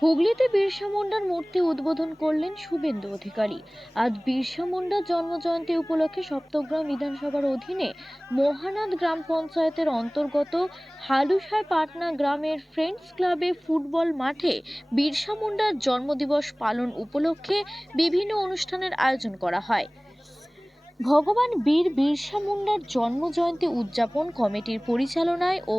হুগলিতে বিরসা মুন্ডার মূর্তি উদ্বোধন করলেন শুভেন্দু অধিকারী। আজ বিরসা মুন্ডার জন্মজয়ন্তী উপলক্ষে সপ্তগ্রাম বিধানসভার অধীনে মহানাদ গ্রাম পঞ্চায়েতের অন্তর্গত হালুসায় পাটনা গ্রামের ফ্রেন্ডস ক্লাবে ফুটবল মাঠে বিরসা মুন্ডার জন্মদিবস পালন উপলক্ষে বিভিন্ন অনুষ্ঠানের আয়োজন করা হয়। ভগবান বীর বিরসা মুন্ডার জন্মজয়ন্তী উদযাপন কমিটির পরিচালনায় ও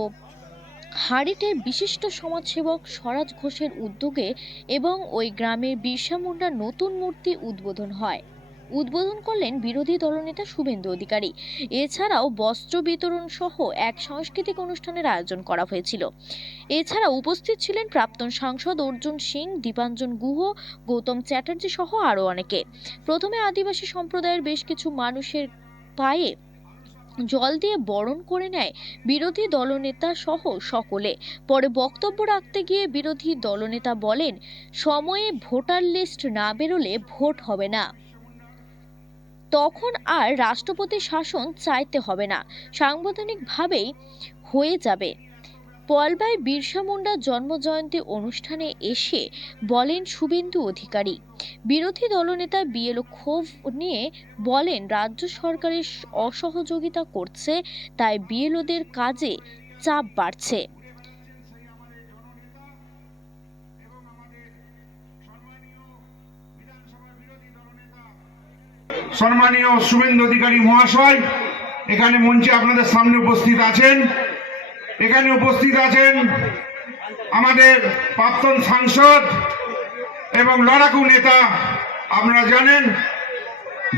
হাড়িটের বিশিষ্ট সমাজসেবক স্বরাজ ঘোষের উদ্যোগে এবং ওই গ্রামের বিরসা মুন্ডার নতুন মূর্তি উদ্বোধন হয়। উদ্বোধন করলেন বিরোধী দলনেতা শুভেন্দু অধিকারী। এছাড়াও বস্ত্র বিতরণ সহ এক সাংস্কৃতিক অনুষ্ঠানের আয়োজন করা হয়েছিল। এছাড়া উপস্থিত ছিলেন প্রাক্তন সাংসদ অর্জুন সিং, দীপাঞ্জন গুহ, গৌতম চ্যাটার্জি সহ আরও অনেকে। প্রথমে আদিবাসী সম্প্রদায়ের বেশ কিছু মানুষের পায়ে জল দিয়ে বরণ করে নেয় বিরোধী দলনেতা সহ সকলে। পরে বক্তব্য রাখতে গিয়ে বিরোধী দলনেতা বলেন, সময়ে ভোটার লিস্ট না বেরোলে ভোট হবে না। তখন আর রাষ্ট্রপতি শাসন চাইতে হবে না। সাংবিধানিকভাবেই হয়ে যাবে। পলবাই বিরসা মুন্ডার জন্মজয়ন্তী অনুষ্ঠানে এসে বলেন শুভেন্দু অধিকারী। বিরোধী দলনেতা বিএলও ক্ষোভ নিয়ে বলেন, রাজ্য সরকারের অসহযোগিতা করছে, তাই বিএলওদের কাজে চাপ বাড়ছে। সম্মানীয় শুভেন্দু অধিকারী মহাশয়, এখানে মঞ্চে আপনাদের সামনে উপস্থিত আছেন। এখানে উপস্থিত আছেন আমাদের প্রাক্তন সাংসদ এবং লড়াকু নেতা। আপনারা জানেন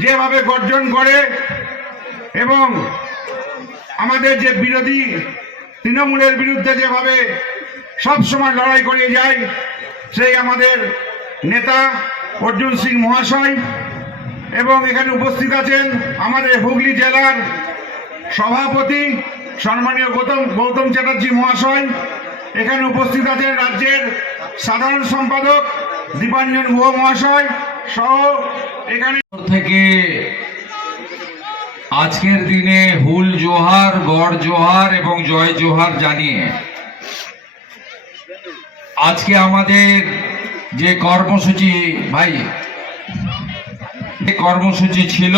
যেভাবে গর্জন করে এবং আমাদের যে বিরোধী তৃণমূলের বিরুদ্ধে যেভাবে সব সময় লড়াই করে যায়, সেই আমাদের নেতা অর্জুন সিং মহাশয় এবং এখানে উপস্থিত আছেন আমাদের হুগলি জেলার সভাপতি সম্মানীয় গৌতম গৌতম চ্যাটার্জি মহাশয়, এখানে উপস্থিত আছেন রাজ্যের সাধারণ সম্পাদক দীপাঞ্জন গুহ মহাশয় সহ এখানে থেকে আজকের দিনে হুল জোহার, গড় জোহার এবং জয় জোহার জানিয়ে আজকে আমাদের যে কর্মসূচি, ভাই কর্মসূচি ছিল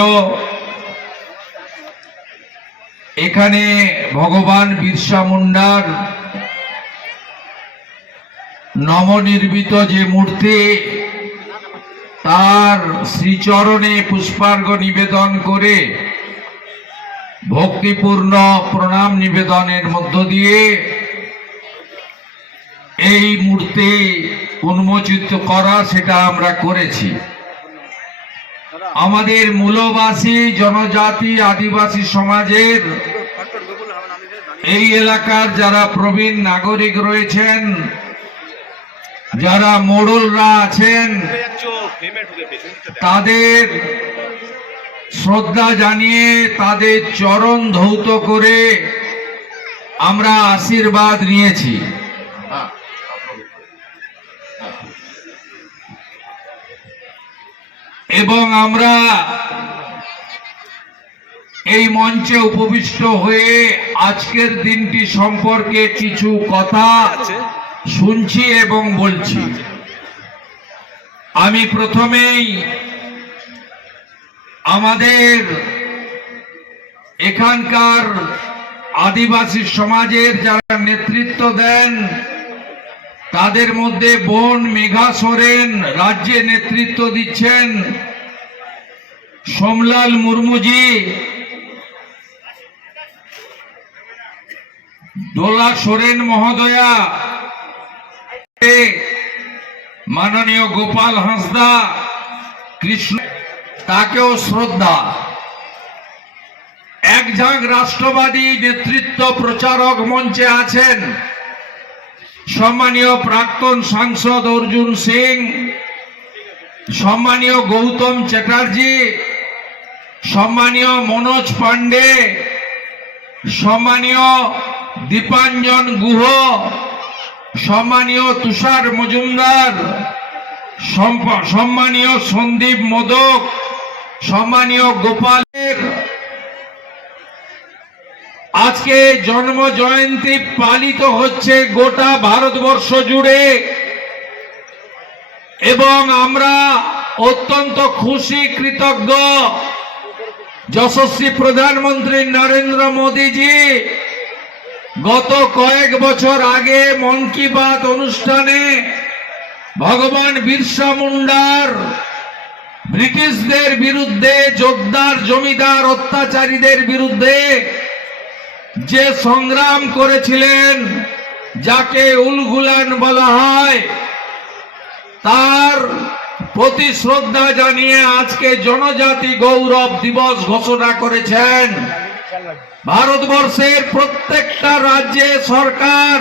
এখানে ভগবান বিরসা মুন্ডার নবনির্মিত যে মূর্তি, তার শ্রীচরণে পুষ্পার্ঘ নিবেদন করে ভক্তিপূর্ণ প্রণাম নিবেদনের মধ্য দিয়ে এই মূর্তি উন্মোচিত করা সেটা আমরা করেছি। আমাদের মূলবাসী, জনজাতি, আদিবাসী সমাজের এই এলাকার যারা প্রবীণ নাগরিক রয়েছেন, যারা মোড়লরা আছেন, তাদের শ্রদ্ধা জানিয়ে তাদের চরণ ধৌত করে আমরা আশীর্বাদ নিয়েছি। এবং আমরা এই মঞ্চে উপবিষ্ট হয়ে আজকের দিনটি সম্পর্কে কিছু কথা শুনছি এবং বলছি। আমি প্রথমেই আমাদের এখানকার আদিবাসী সমাজের যারা নেতৃত্ব দেন তাদের মধ্যে বোন মেঘা সোরেন রাজ্যে নেতৃত্ব দিচ্ছেন। সোমলাল মুর্মুজি দোলা সোরেন মহোদয়া। মাননীয় গোপাল হাঁসদা, কৃষ্ণ, তাকেও শ্রদ্ধা। এক ঝাঁক রাষ্ট্রবাদী নেতৃত্ব প্রচারক মঞ্চে আছেন সম্মানীয় প্রাক্তন সাংসদ অর্জুন সিং, সম্মানীয় গৌতম চ্যাটার্জি, সম্মানীয় মনোজ পাণ্ডে, সম্মানীয় দীপাঞ্জন গুহ, সম্মানীয় তুষার মজুমদার সম্মানীয় সন্দীপ মোদক, সম্মানীয় গোপালের। আজকে জন্ম জয়ন্তী পালিত হচ্ছে গোটা ভারতবর্ষ জুড়ে। এবং আমরা অত্যন্ত খুশি, কৃতজ্ঞ, যশস্বী প্রধানমন্ত্রী নরেন্দ্র মোদীজি গত কয়েক বছর আগে মন কি বাত অনুষ্ঠানে ভগবান বিরসা মুন্ডার ব্রিটিশদের বিরুদ্ধে, যোদ্ধার, জমিদার, অত্যাচারীদের বিরুদ্ধে যে সংগ্রাম করেছিলেন, যাকে উলগুলান বলা হয়, তার প্রতি শ্রদ্ধা জানিয়ে আজকে জনজাতি গৌরব দিবস ঘোষণা করেছেন। ভারতবর্ষের প্রত্যেকটা রাজ্যে সরকার,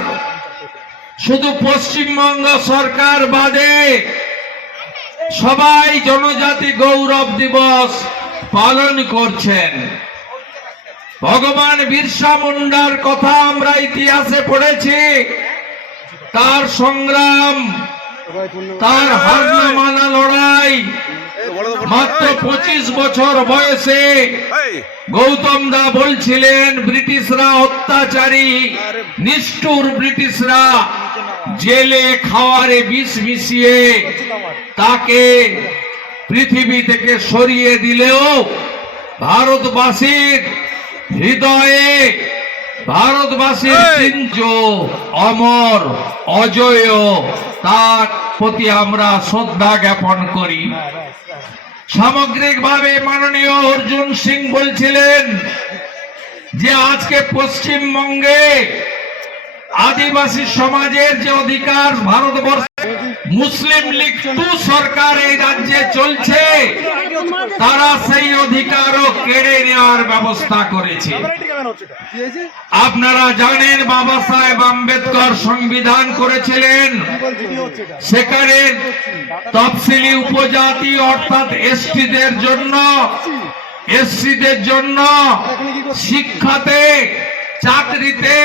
শুধু পশ্চিমবঙ্গ সরকার বাদে সবাই জনজাতি গৌরব দিবস পালন করছেন। ভগবান বিরসা মুন্ডার কথা আমরা ইতিহাসে পড়েছি। তার সংগ্রাম, তার হার মানা লড়াই মাত্র পঁচিশ বছর বয়সে গৌতম দা বলছিলেন ব্রিটিশরা অত্যাচারী নিষ্ঠুর ব্রিটিশরা জেলে খাওয়ারে বিষ মিশিয়ে তাকে পৃথিবী থেকে সরিয়ে দিলেও ভারতবাসীর হৃদয়ে ভারতবাসীর অমর অজয় তার প্রতি আমরা শ্রদ্ধা জ্ঞাপন করি। সামগ্রিক ভাবে মাননীয় অর্জুন সিং বলছিলেন যে আজকে পশ্চিমবঙ্গে আদিবাসী সমাজের যে অধিকার, ভারতবর্ষে মুসলিম লীগ টু সরকার এই রাজ্যে চলছে। তারা সেই অধিকারও কেড়ে নেওয়ার ব্যবস্থা করেছে। আপনারা জানেন বাবা সাহেব আম্বেদকর সংবিধান করেছিলেন। সেখানে তফসিলি উপজাতি অর্থাৎ এসটিদের জন্য, এসসিদের জন্য শিক্ষাতে, চাকরিতে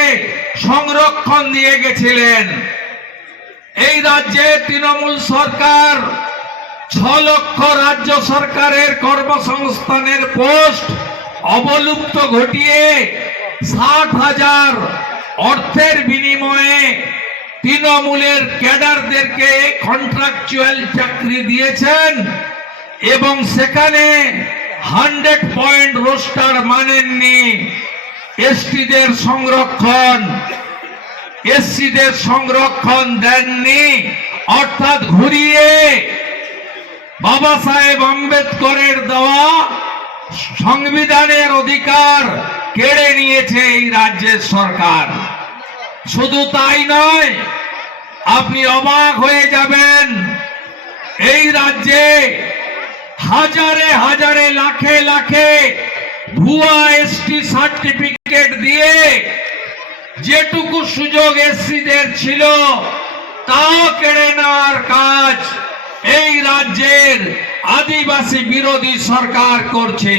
সংরক্ষণ দিয়ে গেছিলেন। এই রাজ্যে তৃণমূল সরকার ছ লক্ষ রাজ্য সরকারের কর্মসংস্থানের পোস্ট অবলুপ্ত ঘটিয়ে ষাট হাজার অর্থের বিনিময়ে তৃণমূলের ক্যাডারদেরকে কন্ট্রাকচুয়াল চাকরি দিয়েছেন এবং সেখানে হান্ড্রেড পয়েন্ট রোস্টার মানেননি এসটিদের সংরক্ষণ। এসসিদের সংরক্ষণ দেননি, অর্থাৎ ঘুরিয়ে বাবা সাহেব আম্বেদকরের দেওয়া সংবিধানের অধিকার কেড়ে নিয়েছে এই রাজ্যের সরকার। শুধু তাই নয়, আপনি অবাক হয়ে যাবেন, এই রাজ্যে হাজারে হাজারে লাখে লাখে ভুয়া এসটি সার্টিফিকেট দিয়ে যেটুকু সুযোগ এসসিদের ছিল তাও কেড়ে নেওয়ার কাজ এই রাজ্যের আদিবাসী বিরোধী সরকার করছে।